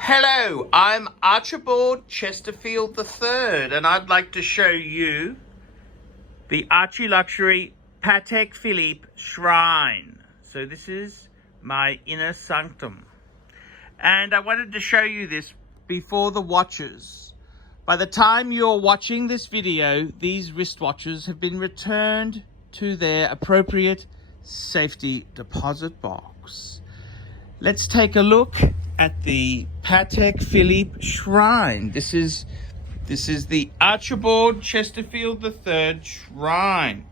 Hello, I'm Archibald Chesterfield III, and I'd like to show you the ArchieLuxury Patek Philippe Shrine. So this is my inner sanctum. And I wanted to show you this before the watches. By the time you're watching this video, these wristwatches have been returned to their appropriate safety deposit box. Let's take a look at the Patek Philippe Shrine. This is the Archibald Chesterfield III Shrine.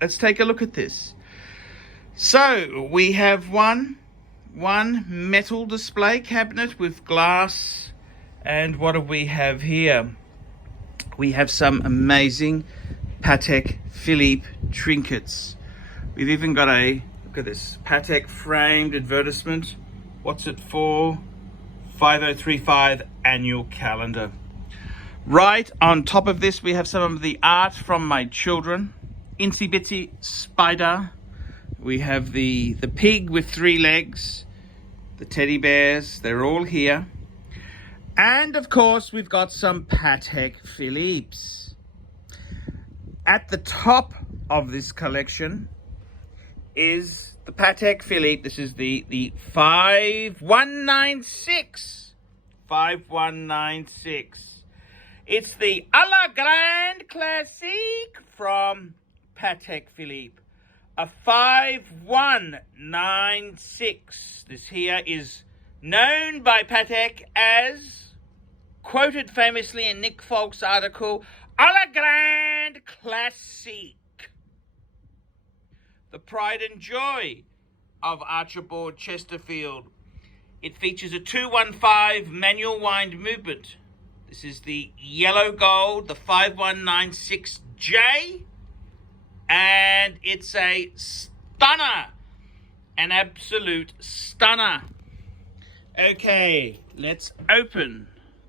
Let's take a look at this. So we have one metal display cabinet with glass, and what do we have here? We have some amazing Patek Philippe trinkets. We've even got a, look at this, Patek framed advertisement. What's it for? 5035 annual calendar. Right on top of this, we have some of the art from my children. Insy Bitsy Spider. We have the pig with 3 legs. The teddy bears, they're all here. And of course, we've got some Patek Philippe's. At the top of this collection is the Patek Philippe. This is the 5196. 5196. It's the a la grande classique from Patek Philippe. A 5196. This here is known by Patek as, quoted famously in Nick Folk's article, a la grande classique. The pride and joy of Archibald Chesterfield. It features a 215 manual wind movement. This is the yellow gold, the 5196J. And it's a stunner, an absolute stunner. Okay, let's open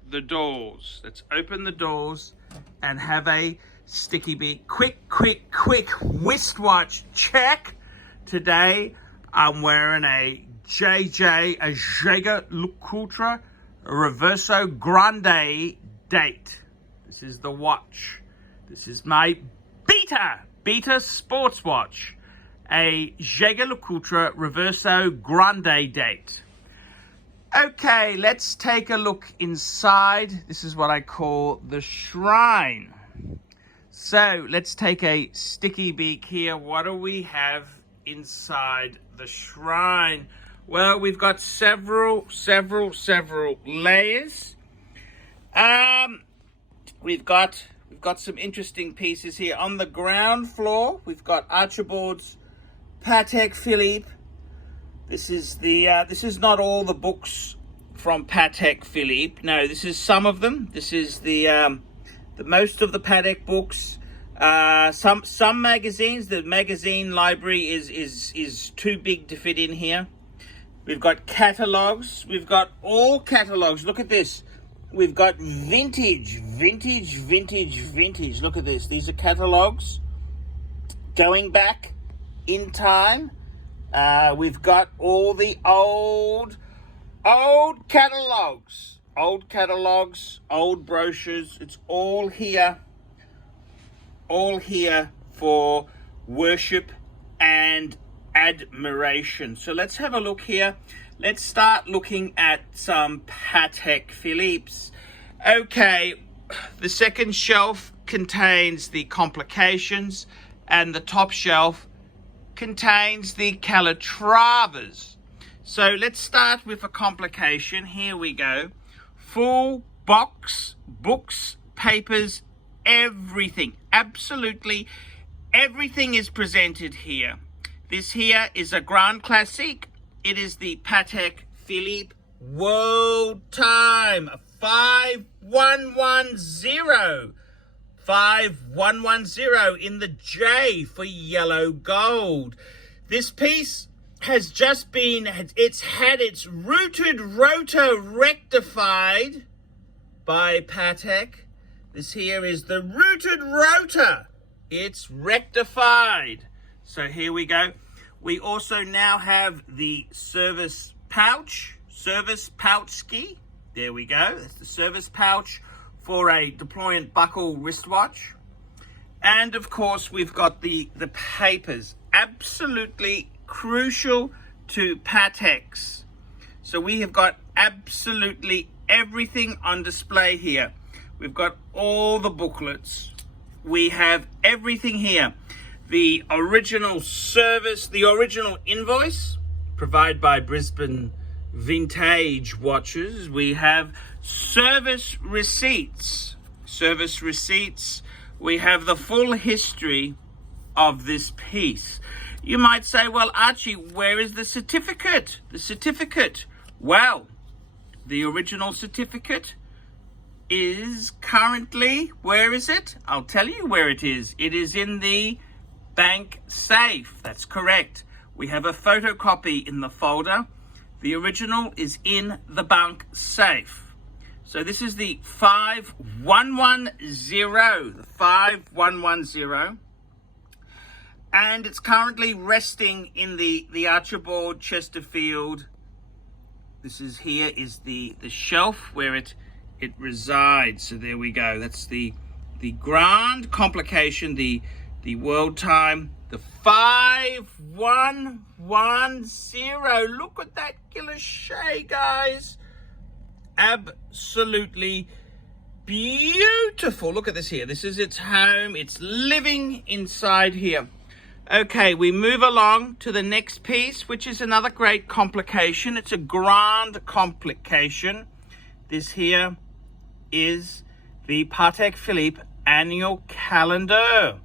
the doors. Let's open the doors and have a sticky beak. Quick wristwatch check. Today, I'm wearing a ArchieLuxury Reverso Grande date. This is the watch. This is my Beta sports watch, a ArchieLuxury Reverso Grande date. Okay, let's take a look inside. This is what I call the shrine. So let's take a sticky beak here. What do we have inside the shrine? Well, we've got several layers. We've got some interesting pieces here. On the ground floor, we've got Archibald's Patek Philippe. This is not all the books from Patek Philippe. No, this is some of them. This is the most of the Patek books. Some magazines. The magazine library is too big to fit in here. We've got catalogs. We've got all catalogs. Look at this. We've got vintage. Look at this. These are catalogs going back in time. We've got all the old catalogs, old brochures. It's all here for worship and admiration. So let's have a look here. Let's start looking at some Patek Philippe's. Okay, the second shelf contains the complications, and the top shelf contains the Calatravas. So let's start with a complication. Here we go. Full box, books, papers, everything. Absolutely everything is presented here. This here is a Grand Classique. It is the Patek Philippe World Time 5110. 5110 in the J for yellow gold. This piece has just been, it's had its rooted rotor rectified by Patek. This here is the rooted rotor. It's rectified. So here we go. We also now have the service pouch. service pouch ski. There we go. That's the service pouch for a deployant buckle wristwatch. And of course, we've got the papers, absolutely crucial to Pateks. So we have got absolutely everything on display here. We've got all the booklets. We have everything here. The original service, the original invoice provided by Brisbane Vintage Watches. We have service receipts. Service receipts. We have the full history of this piece. You might say, well, Archie, where is the certificate? The certificate. Well, the original certificate is currently, where is it? I'll tell you where it is. It is in the bank safe. That's correct. We have a photocopy in the folder. The original is in the bank safe. So this is the 5110, the 5110. And it's currently resting in the Archibald Chesterfield. This is here is the shelf where it resides. So there we go. That's the grand complication, the world time, the 5110. Look at that guilloche, guys. Absolutely beautiful. Look at this here. This is its home. It's living inside here. Okay, we move along to the next piece, which is another great complication. It's a grand complication. This here is the Patek Philippe annual calendar.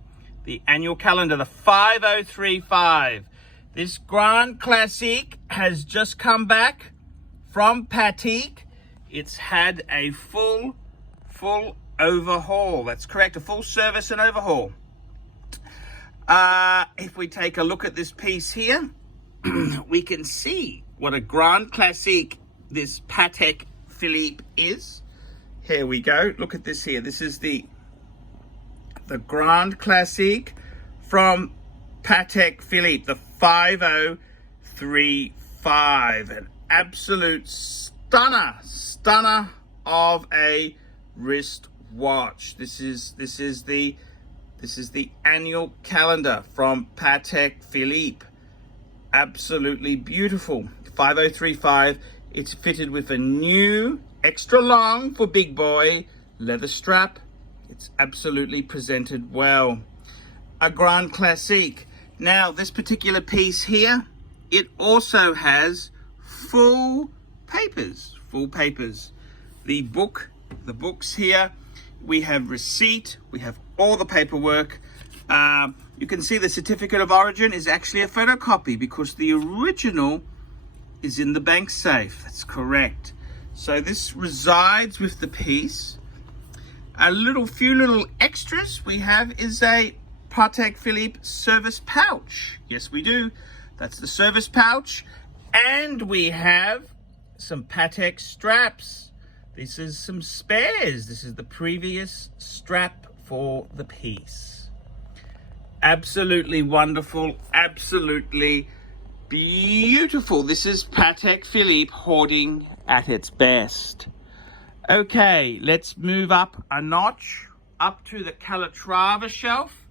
The annual calendar, the 5035. This grand classique has just come back from Patek. It's had a full overhaul. That's correct, a full service and overhaul. If we take a look at this piece here, we can see what a grand classique this Patek Philippe is. Here we go. Look at this here. This is the grand classique from Patek Philippe, the 5035. An absolute stunner of a wristwatch. This is the annual calendar from Patek Philippe. Absolutely beautiful. 5035. It's fitted with a new, extra long for big boy leather strap. It's absolutely presented well. A grand classique. Now, this particular piece here, it also has full papers. The books here, we have receipt, we have all the paperwork. You can see the certificate of origin is actually a photocopy because the original is in the bank safe. That's correct. So this resides with the piece. A few little extras we have is a Patek Philippe service pouch. Yes, we do. That's the service pouch. And we have some Patek straps. This is some spares. This is the previous strap for the piece. Absolutely wonderful. Absolutely beautiful. This is Patek Philippe hoarding at its best. Okay, let's move up a notch, up to the Calatrava shelf.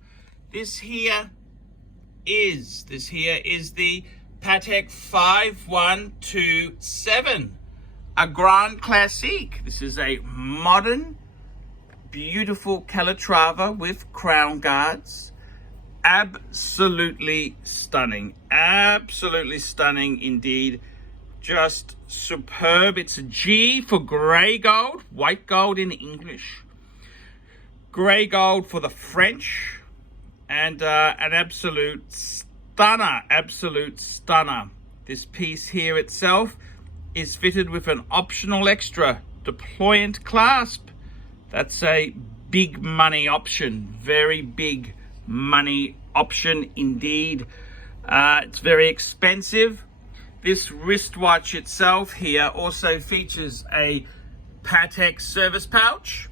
This here is the Patek 5127, a grand classique. This is a modern, beautiful Calatrava with crown guards. Absolutely stunning indeed. Just superb. It's a G for grey gold, white gold in English, grey gold for the French, and an absolute stunner. This piece here itself is fitted with an optional extra deployant clasp. That's a big money option, very big money option indeed. It's very expensive. This wristwatch itself here also features a Patek service pouch,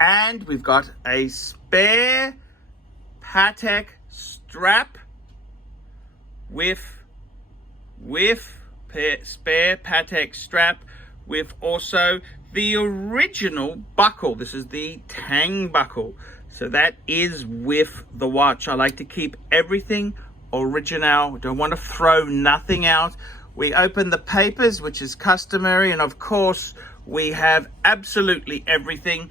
and we've got a spare Patek strap with spare Patek strap with also the original buckle. This is the Tang buckle. So that is with the watch. I like to keep everything original. Don't want to throw nothing out. We open the papers, which is customary, and of course we have absolutely everything,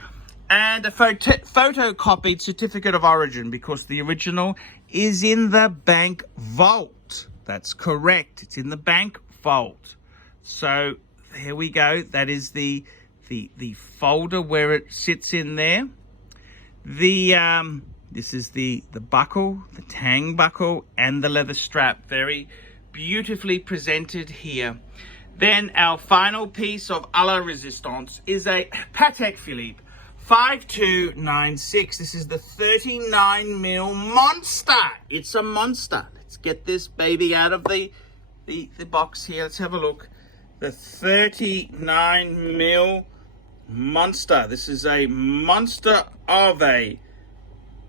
and a photocopied certificate of origin, because the original is in the bank vault. That's correct, it's in the bank vault. So here we go. That is the folder where it sits in there. This is the buckle, the Tang buckle, and the leather strap. Very beautifully presented here. Then our final piece of a la resistance is a Patek Philippe 5296. This is the 39mm monster. It's a monster. Let's get this baby out of the box here. Let's have a look. The 39mm monster. This is a monster of a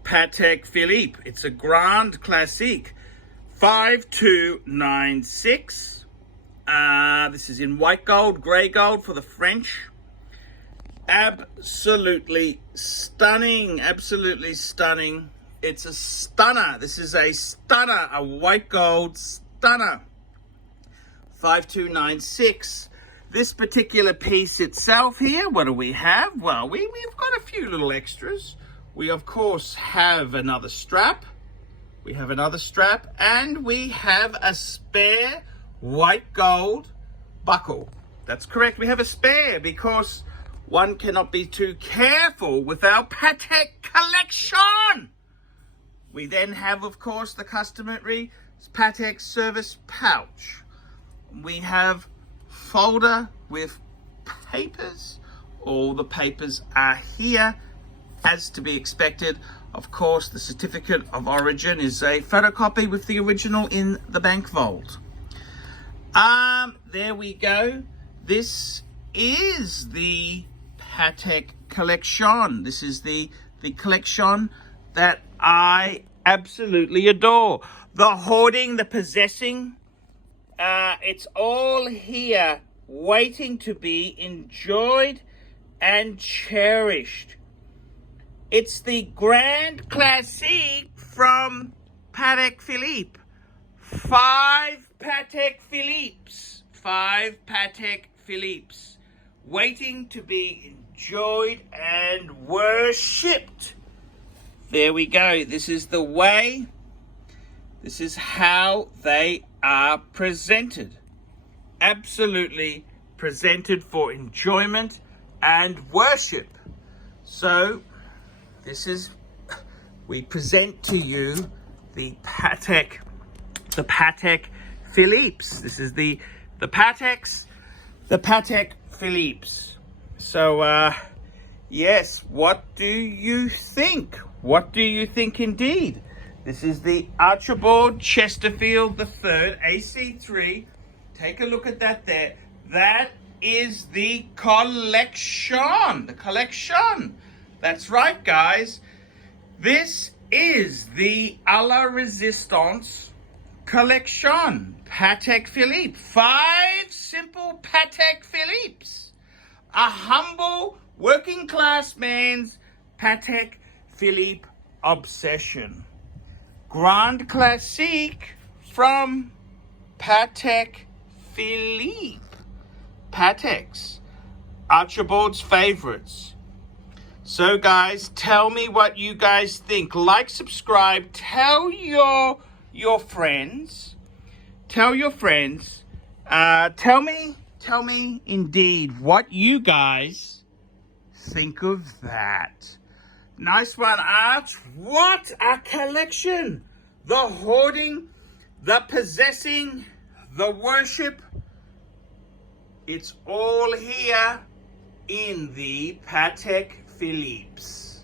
Patek Philippe. It's a Grand Classique 5296. This is in white gold, grey gold for the French. Absolutely stunning, absolutely stunning. It's a stunner. This is a stunner, a white gold stunner. 5296. This particular piece itself here, what do we have? Well, we've got a few little extras. We, of course, have another strap. We have another strap, and we have a spare white gold buckle. That's correct. We have a spare because one cannot be too careful with our Patek collection. We then have, of course, the customary Patek service pouch. We have folder with papers. All the papers are here, as to be expected. Of course, the certificate of origin is a photocopy with the original in the bank vault. There we go. This is the Patek collection. This is the collection that I absolutely adore. The hoarding, the possessing, it's all here waiting to be enjoyed and cherished. It's the Grand Classique from Patek Philippe. 5 Patek Philippes. 5 Patek Philippes. Waiting to be enjoyed and worshipped. There we go. This is the way. This is how they are presented. Absolutely presented for enjoyment and worship. So, this is, we present to you the Patek Philippes. This is the Pateks, the Patek Philippes. So, yes, what do you think? What do you think indeed? This is the Archibald Chesterfield III AC3. Take a look at that there. That is the collection. The collection. That's right, guys. This is the a la resistance collection. Patek Philippe. 5 simple Patek Philippes. A humble working class man's Patek Philippe obsession. Grand Classique from Patek Philippe. Pateks. Archibald's favorites. So guys, tell me what you guys think. Like, subscribe, tell your friends. Tell your friends. Tell me indeed what you guys think of that. Nice one, Arch. What a collection. The hoarding, the possessing, the worship. It's all here in the Patek Philippes.